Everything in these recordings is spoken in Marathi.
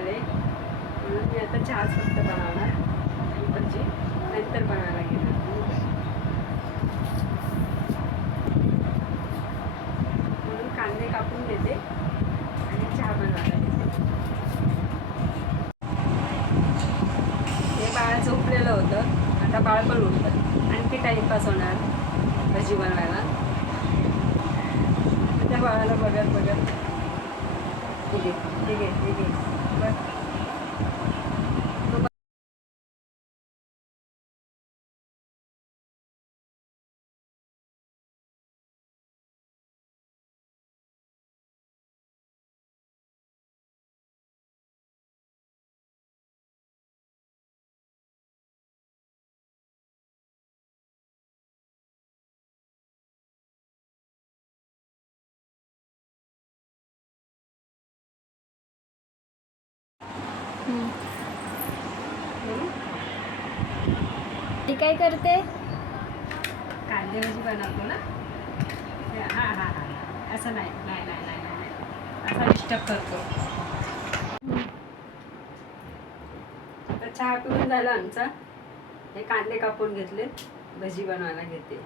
आले म्हणून मी आता चहाच फक्त बनवणार. म्हणजे नंतर बनवायला घेणार म्हणून कांदे कापून घेते आणि चहा बनवायला घेते हे बाळा झोपलेलं होतं. आता बाळ पण उठतं आणखी टाईमपास होणार. भजी बनवायला त्या बाळाला बघत बघत. ठीक आहे ठीक आहे ठीक आहे बघ. ती काय करते? कांदे भजी बनवतो ना? हां हां हां असं नाही नाही नाही नाही नाही. नाही. असा डिस्टर्ब करतो. तर चहा पिऊन झाला आमचा. हे कांदे कापून घेतले भजी बनवायला घेते.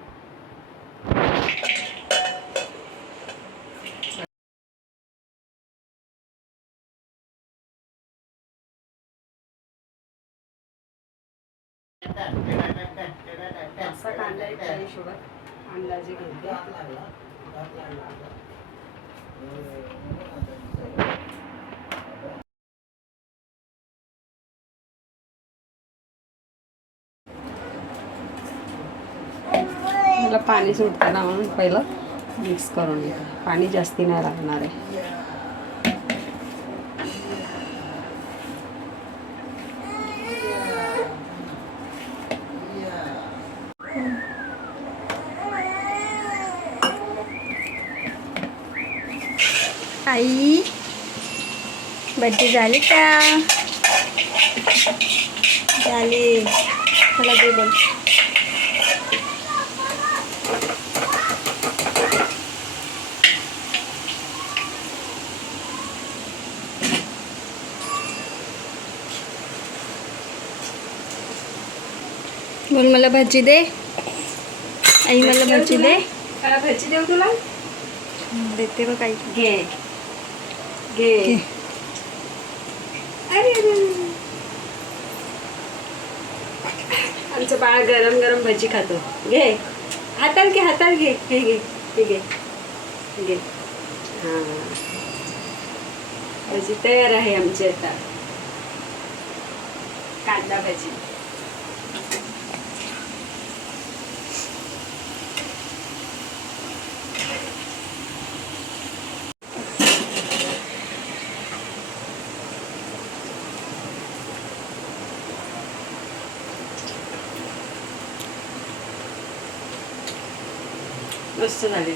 असा कांदा एक हिशोबात अंदाजे घेते मला पाणी सुटतं ना म्हणून पहिलं. मिक्स करून. पाणी जास्ती नाही लागणार आहे. आई. बड्डे झाली का? झाली. मला दे बोल बोल मला भाजी दे. आई मला भाजी दे. मला भजी देऊ तुला? देते बघ आई. घे. घे. अरे. आमचं बाळ गरम गरम भजी खातो. घे. हातात घे हातात घे. हे घे हे घे. हे घे. हां. भजी तयार आहे आमची आता. कांदा भजी. मस्त झाले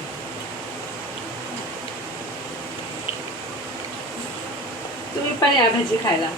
तुम्ही पण या भाजी खायला.